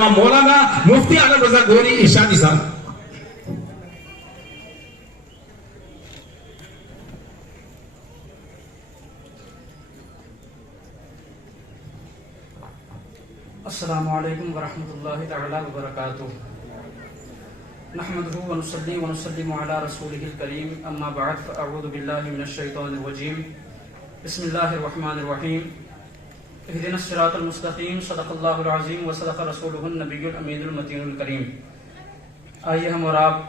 علامہ مولانا مفتی عالم رضا گوری ارشادی صاحب. السلام علیکم ورحمۃ اللہ تعالی وبرکاتہ. نحمده ونصلي ونسلم على رسوله الكريم اما بعد فاعوذ بالله من الشیطان الرجیم. بسم اللہ الرحمن الرحیم. اهدنا الصراط المستقیم. صدق اللہ العظیم وصدق رسولہ النبی الامین المتین الکریم. آئیے ہم اور آپ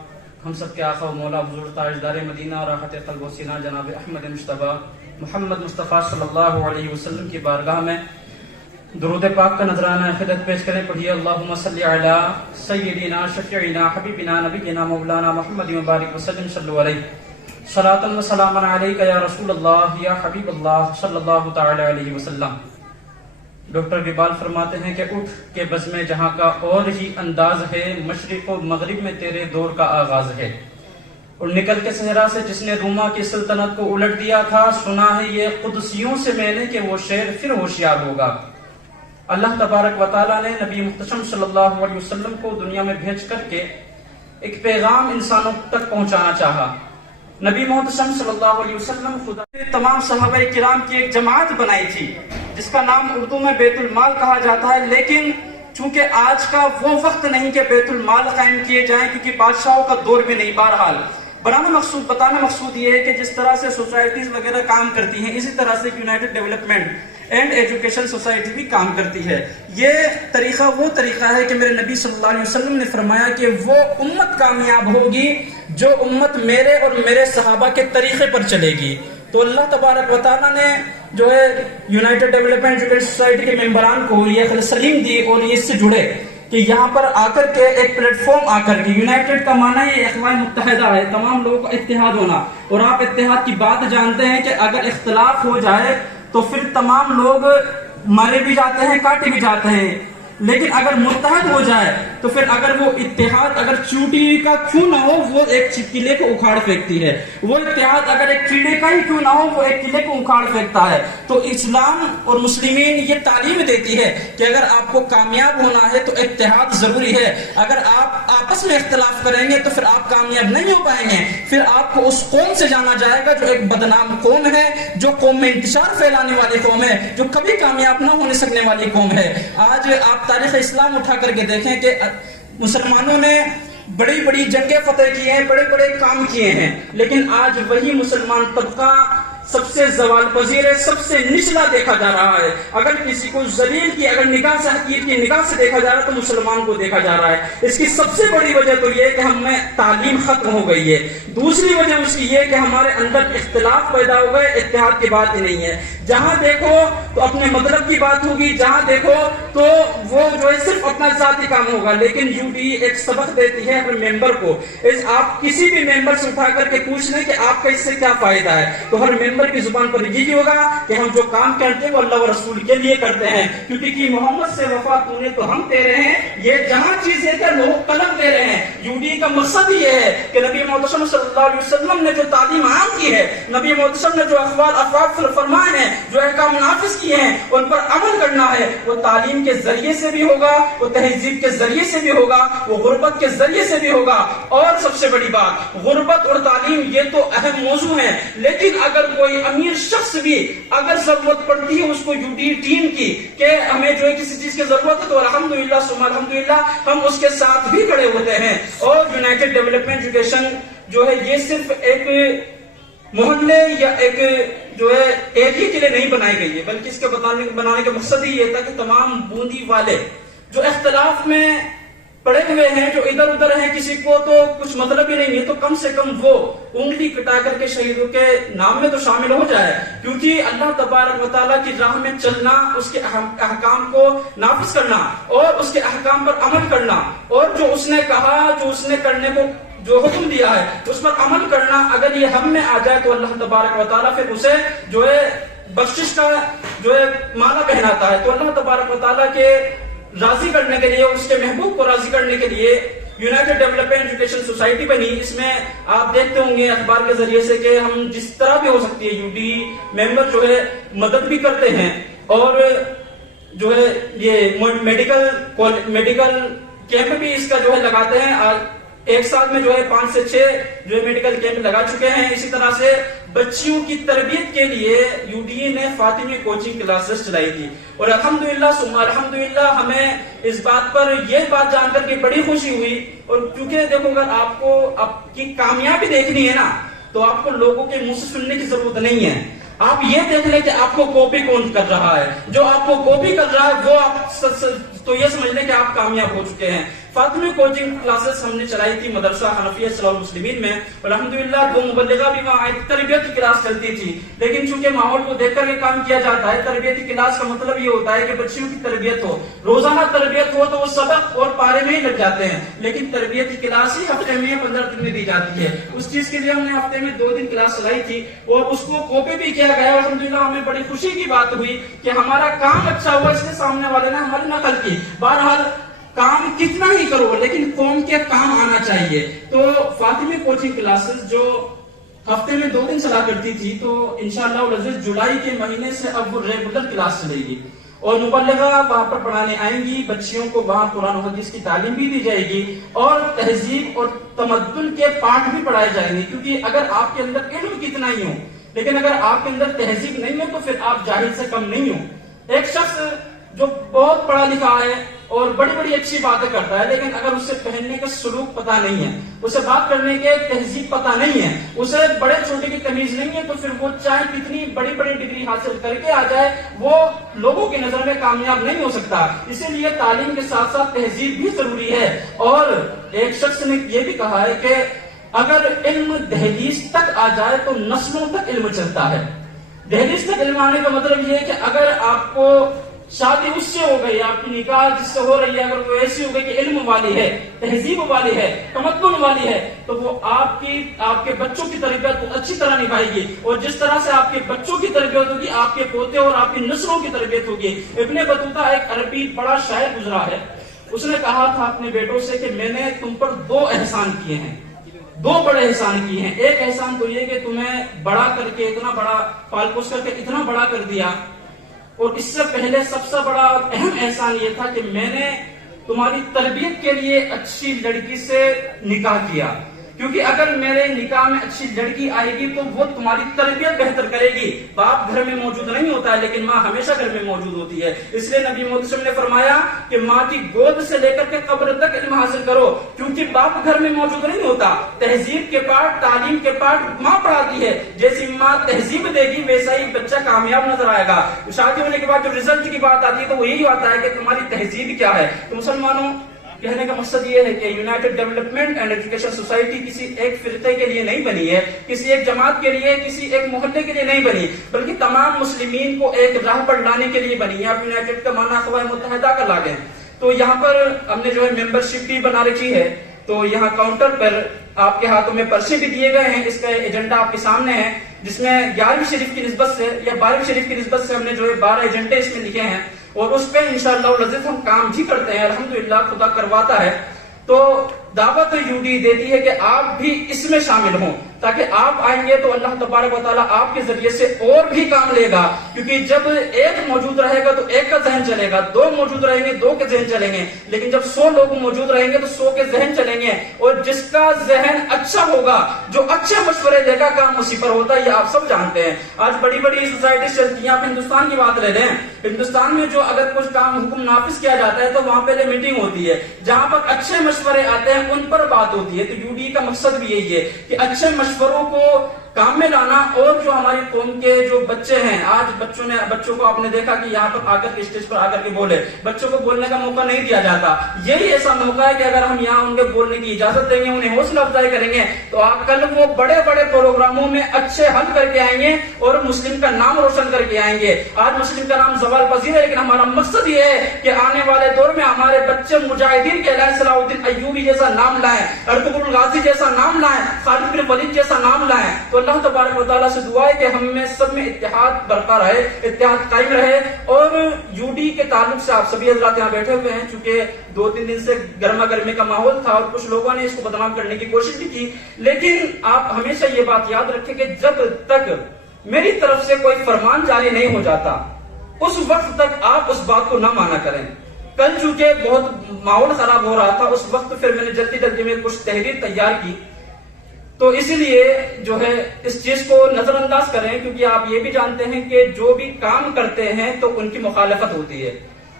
ہم سب کے آقا و مولا حضور تاجدار مدینہ راحت قلب و سینہ جناب احمد مجتبیٰ محمد مصطفیٰ صلی اللہ علیہ وسلم کی بارگاہ میں درود پاک کا نذرانہ خدمت پیش کریں. پڑھیے اللہم صلی علی سیدنا شفیعنا حبیبنا نبینا مولانا محمد مبارک وسلم صلو علیہ صلاۃ و سلام علیک یا رسول اللہ یا حبیب اللہ صلی اللہ تعالی علیہ وسلم. ڈاکٹر اقبال فرماتے ہیں کہ اٹھ کے بزم جہاں کا اور ہی انداز ہے، مشرق و مغرب میں تیرے دور کا آغاز ہے. اور نکل کے صحرا سے جس نے روما کی سلطنت کو الٹ دیا تھا، سنا ہے یہ قدسیوں سے میں نے کہ وہ شعر پھر ہوشیار ہوگا. اللہ تبارک و تعالیٰ نے نبی محتشم صلی اللہ علیہ وسلم کو دنیا میں بھیج کر کے ایک پیغام انسانوں تک پہنچانا چاہا. نبی محتشم صلی اللہ علیہ وسلم خدا نے تمام صحابہ کرام کی ایک جماعت بنائی تھی جس کا نام اردو میں بیت المال کہا جاتا ہے. لیکن چونکہ آج کا وہ وقت نہیں کہ بیت المال قائم کیے جائیں، کیونکہ بادشاہوں کا دور بھی نہیں. بہرحال بتانا مقصود یہ ہے کہ جس طرح سے سوسائٹیز وغیرہ کام کرتی ہیں، اسی طرح سے United development and education society بھی کام کرتی ہے. یہ طریقہ وہ طریقہ ہے کہ میرے نبی صلی اللہ علیہ وسلم نے فرمایا کہ وہ امت کامیاب ہوگی جو امت میرے اور میرے صحابہ کے طریقے پر چلے گی. تو اللہ تبارک و تعالیٰ نے جو ہے یونائٹڈ ڈیولپمنٹ ایجوکیشن سوسائٹی کے ممبران کو یہ خل سلیم دی اور یہ اس سے جڑے کہ یہاں پر آ کر کے ایک پلیٹ فارم آ کر کے، یونائٹڈ کا معنی یہ اقوام متحدہ ہے، تمام لوگوں کا اتحاد ہونا. اور آپ اتحاد کی بات جانتے ہیں کہ اگر اختلاف ہو جائے تو پھر تمام لوگ مارے بھی جاتے ہیں، کاٹے بھی جاتے ہیں. لیکن اگر متحد ہو جائے تو پھر اگر وہ اتحاد اگر چوٹی کا کیوں نہ ہو وہ ایک قلعے کو اکھاڑ پھینکتی ہے، وہ اتحاد اگر ایک کیڑے کا ہی کیوں نہ ہو وہ ایک قلعے کو اکھاڑ پھینکتا ہے. تو اسلام اور مسلمین یہ تعلیم دیتی ہے کہ اگر آپ کو کامیاب ہونا ہے تو اتحاد ضروری ہے. اگر آپ آپس میں اختلاف کریں گے تو پھر آپ کامیاب نہیں ہو پائیں گے. پھر آپ کو اس قوم سے جانا جائے گا جو ایک بدنام قوم ہے، جو قوم میں انتشار پھیلانے والی قوم ہے، جو کبھی کامیاب نہ ہونے سکنے والی قوم ہے. آج آپ تاریخ اسلام اٹھا کر کے دیکھیں کہ مسلمانوں نے بڑی بڑی جنگیں فتح کی ہیں، بڑے بڑے کام کیے ہیں، لیکن آج وہی مسلمان طبقہ سب سے زوال پذیر ہے، سب سے نچلا دیکھا جا رہا ہے. اگر کسی کو ذلیل کی اگر نگاہ سے حقیر کی نگاہ سے دیکھا جا رہا ہے تو مسلمان کو دیکھا جا رہا ہے. اس کی سب سے بڑی وجہ تو یہ ہے کہ ہم میں تعلیم ختم ہو گئی ہے. دوسری وجہ اس کی یہ ہے کہ ہمارے اندر اختلاف پیدا ہو گئے، اتحاد کی بات ہی نہیں ہے. جہاں دیکھو تو اپنے مطلب کی بات ہوگی، جہاں دیکھو تو وہ جو ہے صرف اپنا ذاتی کام ہوگا. لیکن یو ڈی ایک سبق دیتی ہے اپنے ممبر کو. آپ کسی بھی ممبر سے اٹھا کر کے پوچھ لیں کہ آپ کا اس سے کیا فائدہ ہے، تو ہر ممبر کی زبان پر یہی ہوگا کہ ہم جو کام کرتے ہیں وہ اللہ و رسول کے لیے کرتے ہیں، کیونکہ کہ محمد سے وفا تو نے تو ہم تیرے ہیں. یہ جہاں چیزیں کر لوگ قلم دے رہے ہیں. یو ڈی کا مقصد یہ ہے کہ نبی محتشم صلی اللہ علیہ وسلم نے جو تعلیم عام کی ہے، نبی محتشم نے جو اخبار افراد فرمائے ہیں، جو احکام نافذ کیے ہیں، ان پر عمل کرنا ہے. وہ تعلیم کے ذریعے سے بھی ہوگا، وہ تہذیب کے ذریعے سے بھی ہوگا، وہ غربت کے ذریعے سے بھی ہوگا. اور سب سے بڑی بات، غربت اور تعلیم یہ تو اہم موضوع ہیں، لیکن اگر کوئی امیر شخص بھی اگر ضرورت پڑتی ہے اس کو یو ڈی ٹیم کی کہ ہمیں جو ہے کسی چیز کی ضرورت ہے تو الحمدللہ ثم الحمدللہ ہم اس کے ساتھ بھی کھڑے ہوتے ہیں. اور یونائٹڈ ڈیولپمنٹ ایجوکیشن جو ہے یہ صرف ایک محلے یا ایک جو ہے ایریا کے لیے نہیں بنائی گئی ہے، بلکہ اس کے بنانے کا مقصد ہی یہ تھا کہ تمام بوندی والے جو اختلاف میں پڑے ہوئے ہیں، جو ادھر ادھر ہیں، کسی کو تو کچھ مطلب ہی نہیں ہے، تو کم سے کم وہ انگلی کٹا کر کے شہیدوں کے نام میں تو شامل ہو جائے. کیونکہ اللہ تبارک و تعالیٰ کی راہ میں چلنا، اس کے احکام کو نافذ کرنا اور اس کے احکام پر عمل کرنا، اور جو اس نے کہا، جو اس نے کرنے کو جو حکم دیا ہے اس پر عمل کرنا، اگر یہ ہم میں آ جائے تو اللہ تبارک و تعالیٰ پھر اسے جو ہے بخشش کا جو ہے مالا پہناتا ہے. تو اللہ تبارک و تعالیٰ کے راضی کرنے کے لیے، اس کے محبوب کو راضی کرنے کے لیے یونائٹڈ ڈیولپمنٹ ایجوکیشن سوسائٹی بنی. اس میں آپ دیکھتے ہوں گے اخبار کے ذریعے سے کہ ہم جس طرح بھی ہو سکتی ہے یو ڈی ممبر جو ہے مدد بھی کرتے ہیں. اور جو ہے یہ میڈیکل کیمپ بھی اس کا جو ہے لگاتے ہیں. ایک سال میں جو ہے 5 سے 6 جو ہے میڈیکل کیمپ لگا چکے ہیں. اسی طرح سے بچیوں کی تربیت کے لیے یو ڈی اے نے فاطمی کوچنگ کلاسز چلائی تھی, اور الحمدللہ ثم الحمدللہ ہمیں اس بات پر یہ بات جان کر کے بڑی خوشی ہوئی. اور کیونکہ دیکھو اگر آپ کو آپ کی کامیابی دیکھنی ہے نا تو آپ کو لوگوں کے منہ سے سننے کی ضرورت نہیں ہے. آپ یہ دیکھ لیں کہ آپ کو کاپی کون کر رہا ہے. جو آپ کو کاپی کر رہا ہے وہ آپ تو یہ سمجھ لیں کہ آپ کامیاب ہو چکے ہیں. فاطمی کوچنگ کلاسز ہم نے چلائی تھی مدرسہ حنفیہ صلاح المسلمین میں. الحمدللہ 2 مبلغہ بھی وہاں آئی. تربیت کی کلاس چلتی تھی, لیکن چونکہ ماحول کو دیکھ کر کے کام کیا جاتا ہے. تربیتی کلاس کا مطلب یہ ہوتا ہے کہ بچیوں کی تربیت ہو, روزانہ تربیت ہو, تو وہ سبق اور پارے میں ہی لگ جاتے ہیں. لیکن تربیتی کلاس ہی ہفتے میں 15 دن میں دی جاتی ہے. اس چیز کے لیے ہم نے ہفتے میں 2 دن کلاس چلائی تھی, اور اس کو کاپی بھی کیا گیا. الحمدللہ ہمیں بڑی خوشی کی بات ہوئی کہ ہمارا کام اچھا ہوا, اس کے سامنے والے نے ہماری نقل کی. بہرحال کام کتنا ہی کرو لیکن قوم کے کام آنا چاہیے. تو فاطمی کوچنگ کلاسز جو ہفتے میں 2 دن چلا کرتی تھی, تو انشاءاللہ العزیز جولائی کے مہینے سے اب وہ ریگولر کلاس چلے گی, اور مبلغہ وہاں پر پڑھانے آئیں گی. بچیوں کو وہاں قرآن و حدیث کی تعلیم بھی دی جائے گی, اور تہذیب اور تمدن کے پاٹھ بھی پڑھائے جائیں گے. کیونکہ اگر آپ کے اندر علم کتنا ہی ہو, لیکن اگر آپ کے اندر تہذیب نہیں ہے تو پھر آپ جاہل سے کم نہیں ہو. ایک شخص جو بہت پڑھا لکھا ہے اور بڑی بڑی اچھی باتیں کرتا ہے, لیکن اگر اسے پہننے کا سلوک پتا نہیں ہے, اسے بات کرنے کے تہذیب پتا نہیں ہے, اسے بڑے چھوٹے کی تمیز نہیں ہے, تو پھر وہ چاہے کتنی بڑی بڑی ڈگری حاصل کر کے آ جائے, وہ لوگوں کی نظر میں کامیاب نہیں ہو سکتا. اسی لیے تعلیم کے ساتھ ساتھ تہذیب بھی ضروری ہے. اور ایک شخص نے یہ بھی کہا ہے کہ اگر علم دہلیز تک آ جائے تو نسلوں تک علم چلتا ہے. دہلیز تک علم آنے کا مطلب یہ ہے کہ اگر آپ کو شادی اس سے ہو گئی, آپ کی نکاح جس سے ہو رہی ہے, اگر وہ ایسی ہو گئی کہ علم والی ہے, تہذیب والی ہے, تمدن والی ہے, تو وہ آپ کے بچوں کی تربیت کو اچھی طرح نبھائے گی. اور جس طرح سے آپ کے بچوں کی تربیت ہوگی, آپ کے پوتے اور آپ کی نسلوں کی تربیت ہوگی. ابن بطوطہ ایک عربی بڑا شاعر گزرا ہے, اس نے کہا تھا اپنے بیٹوں سے کہ میں نے تم پر 2 احسان کیے ہیں, 2 بڑے احسان کیے ہیں. ایک احسان تو یہ کہ تمہیں بڑا کر کے, اتنا بڑا پال پوس کر کے اتنا بڑا کر دیا, اور اس سے پہلے سب سے بڑا اہم احسان یہ تھا کہ میں نے تمہاری تربیت کے لیے اچھی لڑکی سے نکاح کیا. کیونکہ اگر میرے نکاح میں اچھی لڑکی آئے گی تو وہ تمہاری تربیت بہتر کرے گی. باپ گھر میں موجود نہیں ہوتا ہے, لیکن ماں ہمیشہ گھر میں موجود ہوتی ہے. اس لیے نبی محمد نے فرمایا کہ ماں کی گود سے لے کر کے قبر تک علم حاصل کرو, کیونکہ باپ گھر میں موجود نہیں ہوتا. تہذیب کے پاٹ, تعلیم کے پاٹ ماں پڑھاتی ہے. جیسی ماں تہذیب دے گی ویسا ہی بچہ کامیاب نظر آئے گا. شادی ہونے کے بعد جو رزلٹ کی بات آتی ہے تو وہ یہی آتا ہے کہ تمہاری تہذیب کیا ہے. تو مسلمانوں, کہنے کا مقصد یہ ہے کہ United development and education society کسی ایک فرقے کے لیے نہیں بنی ہے, کسی ایک جماعت کے لیے, کسی ایک محلے کے لیے نہیں بنی, بلکہ تمام مسلمین کو ایک راہ پر لانے کے لیے بنی ہے. اب یونائٹڈ کا معنی اقوام متحدہ کا لاگے. تو یہاں پر ہم نے جو ہے ممبرشپ بھی بنا رکھی ہے. تو یہاں کاؤنٹر پر آپ کے ہاتھوں میں پرچے بھی دیے گئے ہیں. اس کا ایجنڈا آپ کے سامنے ہے, جس میں 11ویں شریف کی نسبت سے یا 12ویں شریف کی نسبت سے ہم نے جو ہے 12 ایجنڈے اس میں لکھے ہیں, اور اس پہ انشاءاللہ العزیز ہم کام بھی کرتے ہیں. الحمدللہ خدا کرواتا ہے. تو دعوت یو ڈی دیتی ہے کہ آپ بھی اس میں شامل ہوں, تاکہ آپ آئیں گے تو اللہ تبارک و تعالیٰ آپ کے ذریعے سے اور بھی کام لے گا. کیونکہ جب ایک موجود رہے گا تو ایک کا ذہن چلے گا, 2 موجود رہیں گے 2 کے ذہن چلیں گے, لیکن جب 100 لوگ موجود رہیں گے تو 100 کے ذہن چلیں گے. اور جس کا ذہن اچھا ہوگا, جو اچھے مشورے لے گا, کام اسی پر ہوتا ہے. یہ آپ سب جانتے ہیں. آج بڑی بڑی سوسائٹی چلتی ہیں. آپ ہندوستان کی بات لے لیں, ہندوستان میں جو اگر کچھ کام حکم نافذ کیا جاتا ہے تو وہاں پہلے میٹنگ ہوتی ہے, جہاں پر اچھے مشورے آتے ہیں ان پر بات ہوتی ہے. تو یو ڈی کا مقصد بھی یہی ہے کہ اچھے مشوروں کو کام میں لانا. اور جو ہماری قوم کے جو بچے ہیں, آج بچوں کو آپ نے دیکھا کہ یہاں پر آ کر کے اسٹیج پر آ کر کے بولے, بچوں کو بولنے کا موقع نہیں دیا جاتا. یہی ایسا موقع ہے کہ اگر ہم یہاں ان کے بولنے کی اجازت دیں گے, انہیں حوصلہ افزائی کریں گے, تو کل وہ بڑے بڑے پروگراموں میں اچھے حل کر کے آئیں گے اور مسلم کا نام روشن کر کے آئیں گے. آج مسلم کا نام زوال پذیر ہے, لیکن ہمارا مقصد یہ ہے کہ آنے والے دور میں ہمارے بچے مجاہدین کہلائیں, صلاح الدین ایوبی جیسا نام لائیں, ارطغرل الغازی جیسا نام لائیں, خالد بن ولید جیسا نام لائیں. تو اللہ تبارک و تعالیٰ سے دعا ہے کہ ہم میں سب میں اتحاد برقرار رہے, اتحاد قائم رہے. اور یو ڈی کے تعلق سے آپ سبھی حضرات یہاں بیٹھے ہوئے ہیں, چونکہ 2-3 دن سے گرما گرمی کا ماحول تھا اور کچھ لوگوں نے اس کو بدنام کرنے کی کوشش بھی کی, لیکن آپ ہمیشہ یہ بات یاد رکھیں کہ جب تک میری طرف سے کوئی فرمان جاری نہیں ہو جاتا, اس وقت تک آپ اس بات کو نہ مانا کریں. کل چونکہ بہت ماحول خراب ہو رہا تھا، اس وقت پھر میں نے جلدی جلدی میں کچھ تحریر تیار کی، تو اسی لیے جو ہے اس چیز کو نظر انداز کریں، کیونکہ آپ یہ بھی جانتے ہیں کہ جو بھی کام کرتے ہیں تو ان کی مخالفت ہوتی ہے.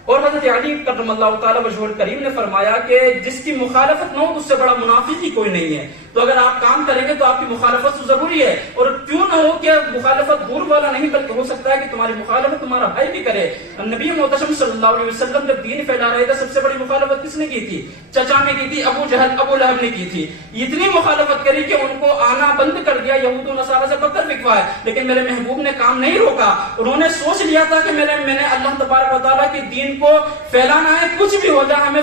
اور حضرت علی کرم اللہ تعالیٰ وجہہ الکریم نے فرمایا کہ جس کی مخالفت نہ ہو اس سے بڑا منافق ہی کوئی نہیں ہے. تو اگر آپ کام کریں گے تو آپ کی مخالفت تو ضروری ہے، اور کیوں نہ ہو کہ مخالفت دور والا نہیں بلکہ ہو سکتا ہے کہ تمہاری مخالفت تمہارا بھائی بھی کرے. نبی محتشم صلی اللہ علیہ وسلم جب دین پھیلا رہے تھے سب سے بڑی مخالفت کس نے کی تھی؟ چچا نے کی تھی، ابو جہل ابو لہب نے کی تھی. اتنی مخالفت کری کہ ان کو آنا بند کر دیا، یہود و نصارہ سے پتھر پھینکوائے، لیکن میرے محبوب نے کام نہیں روکا. انہوں نے سوچ لیا تھا کہ میں نے اللہ تبارک و تعالیٰ کے دین کو پھیلانا ہے، کچھ بھی ہو جائے ہمیں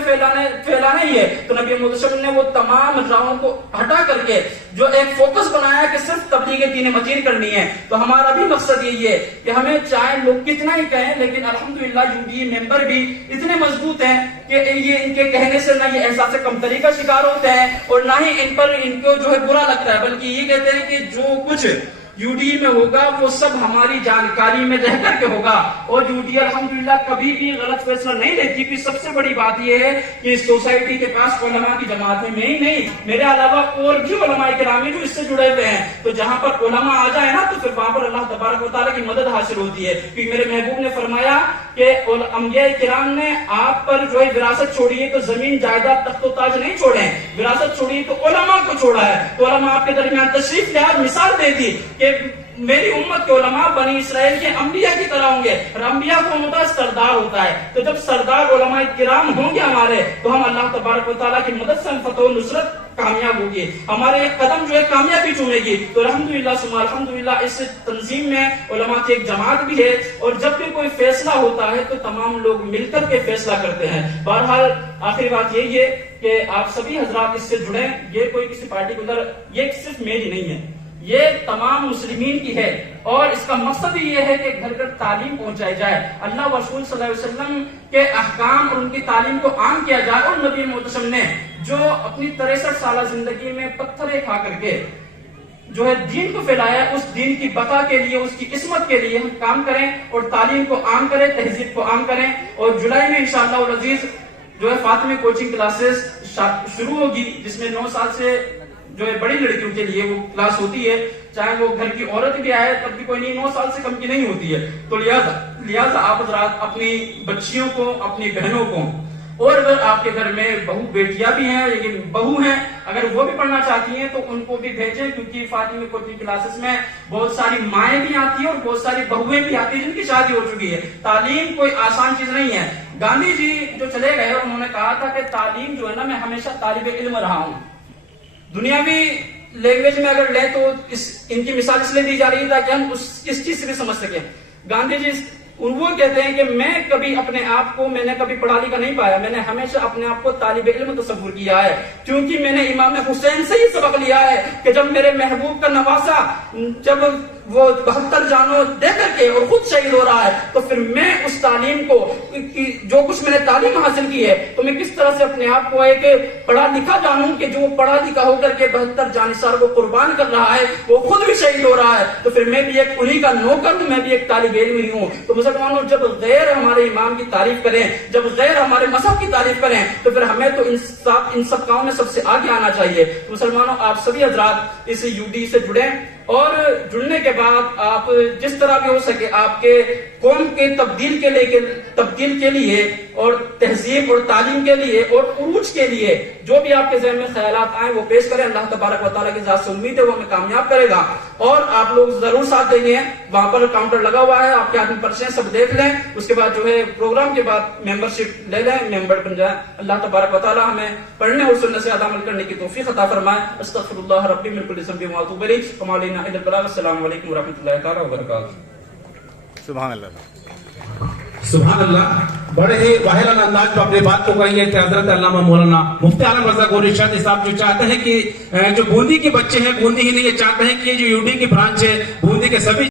پھیلانا ہی ہے. تو نبی محتشم نے وہ تمام راہوں کو ہٹا کر کے جو ایک فوکس بنایا کہ صرف تبلیغ دین متین کرنی ہے. تو ہمارا بھی مقصد یہی ہے کہ ہمیں چاہے لوگ کتنا ہی کہیں، لیکن الحمدللہ UDE ممبر بھی اتنے مضبوط ہیں کہ یہ ان کے کہنے سے نہ یہ احساس کمتری کا شکار ہوتے ہیں اور نہ ہی ان پر ان کو جو ہے برا لگتا ہے، بلکہ یہ کہتے ہیں کہ جو کچھ UDE میں ہوگا وہ سب ہماری جانکاری میں رہ کر کے ہوگا. اور UDE الحمدللہ کبھی بھی غلط فیصلہ نہیں لیتی. کہ سب سے بڑی بات یہ ہے کہ اس سوسائٹی کے پاس علماء کی جماعت ہے، میں ہی نہیں، میرے علاوہ اور بھی علماء کرام ہیں جو اس سے جڑے ہوئے ہیں. تو جہاں پر علماء آ جائے نا تو پھر وہاں پر اللہ تبارک و تعالیٰ کی مدد حاصل ہوتی ہے. کیونکہ میرے محبوب نے فرمایا کہ انبیاء کرام نے آپ پر جو ہے وراثت چھوڑی ہے تو زمین جائیداد تخت و تاج نہیں چھوڑے ہیں، وراثت چھوڑی ہے تو علماء کو چھوڑا ہے. تو علماء آپ کے درمیان تشریف لے اور مثال دے دی کہ میری امت کے علماء بنی اسرائیل کے انبیاء کی طرح ہوں گے، اور انبیاء کو ہوتا ہے سردار ہوتا ہے. تو جب سردار علماء کرام ہوں گے ہمارے تو ہم اللہ تبارک و تعالیٰ کی مدد سے فتح و نصرت کامیاب ہوگی، ہمارے قدم جو ہے کامیابی چومے گی. تو الحمدللہ ثم الحمدللہ اس تنظیم میں علماء کی ایک جماعت بھی ہے، اور جب بھی کوئی فیصلہ ہوتا ہے تو تمام لوگ مل کر کے فیصلہ کرتے ہیں. بہرحال آخری بات یہی ہے کہ آپ سبھی حضرات اس سے جڑیں. یہ کوئی کسی پارٹی کو یہ صرف میری نہیں ہے، یہ تمام مسلمین کی ہے، اور اس کا مقصد یہ ہے کہ گھر گھر تعلیم پہنچائی جائے، اللہ و رسول صلی اللہ علیہ وسلم کے احکام اور ان کی تعلیم کو عام کیا جائے. اور نبی محتشم نے جو اپنی 63 سالہ زندگی میں پتھریں کھا کر کے جو ہے دین کو پھیلایا، اس دین کی بقا کے لیے، اس کی عصمت کے لیے ہم کام کریں اور تعلیم کو عام کریں، تہذیب کو عام کریں. اور جولائی میں انشاءاللہ العزیز جو ہے فاطمہ کوچنگ کلاسز شروع ہوگی، جس میں 9 سال سے جو ہے بڑی لڑکیوں کے لیے وہ کلاس ہوتی ہے، چاہے وہ گھر کی عورت بھی آئے تب بھی کوئی نہیں، 9 سال سے کم کی نہیں ہوتی ہے. تو لہذا آپ حضرات اپنی بچیوں کو، اپنی بہنوں کو، اور اگر آپ کے گھر میں بہو بیٹیاں بھی ہیں لیکن بہو ہیں، اگر وہ بھی پڑھنا چاہتی ہیں تو ان کو بھی بھیجیں، کیونکہ فاطمہ کوچنگ کلاسز میں بہت ساری مائیں بھی آتی ہیں اور بہت ساری بہویں بھی آتی ہیں جن کی شادی ہو چکی ہے. تعلیم کوئی آسان چیز نہیں ہے. گاندھی جی جو چلے گئے انہوں نے کہا تھا کہ تعلیم جو ہے نا، میں ہمیشہ طالب علم رہا ہوں. دنیاوی لینگویج میں اگر لیں تو ان کی مثال اس لیے دی جا رہی ہے تاکہ ہم اس چیز سے بھی سمجھ سکیں. گاندھی جی وہ کہتے ہیں کہ میں کبھی اپنے آپ کو میں نے کبھی پڑھا لکھا نہیں پایا، میں نے ہمیشہ اپنے آپ کو طالب علم تصور کیا ہے، کیونکہ میں نے امام حسین سے ہی سبق لیا ہے کہ جب میرے محبوب کا نواسا جب وہ 72 جانوں دے کر کے اور خود شہید ہو رہا ہے تو پھر میں اس تعلیم کو جو کچھ میں نے تعلیم حاصل کی ہے تو میں کس طرح سے اپنے آپ کو ایک پڑھا لکھا جانوں کہ جو پڑھا لکھا ہو کر کے 72 جانثار کو قربان کر رہا ہے وہ خود بھی شہید ہو رہا ہے، تو پھر میں بھی ایک انہی کا نوکر ہوں، میں بھی ایک طالب علم ہی ہوں. تو مسلمانوں جب غیر ہمارے امام کی تعریف کریں، جب غیر ہمارے مذہب کی تعریف کریں تو پھر ہمیں تو ان سب کاموں میں سب سے آگے آنا چاہیے. تو مسلمانوں آپ سبھی حضرات اس UDE سے جڑیں، اور جڑنے کے بعد آپ جس طرح بھی ہو سکے آپ کے قوم کے تبدیل کے لیے اور تہذیب اور تعلیم کے لیے اور عروج کے لیے جو بھی آپ کے ذہن میں خیالات آئیں وہ پیش کریں. اللہ تبارک و تعالیٰ کی ذات سے امید ہے وہ ہمیں کامیاب کرے گا، اور آپ لوگ ضرور ساتھ دیں گے. وہاں پر کاؤنٹر لگا ہوا ہے، آپ کے ہاتھ میں پرچے ہیں، سب دیکھ لیں. اس کے بعد جو ہے پروگرام کے بعد ممبر شپ لے لیں، ممبر بن جائیں. اللہ تبارک و تعالیٰ ہمیں پڑھنے اور سننے سے عمل کرنے کی توفیق عطا فرمائے. استغفر اللہ ربی من کل ذنب و اتوب الیہ. وما علینا الا البلاغ. السلام علیکم ورحمۃ اللہ تعالیٰ وبرکاتہ. سبحان اللہ، سبحان اللہ. بڑے ہی واحد انداز میں اپنی بات کو کہیں گے کہ حضرت علامہ مولانا مفتی عالم رضا گوری ارشادی صاحب جو چاہتے ہیں کہ جو بوندی کے بچے ہیں، بوندی ہی نہیں، یہ چاہتے ہیں کہ جو UDE کی برانچ ہے بوندی کے سبھی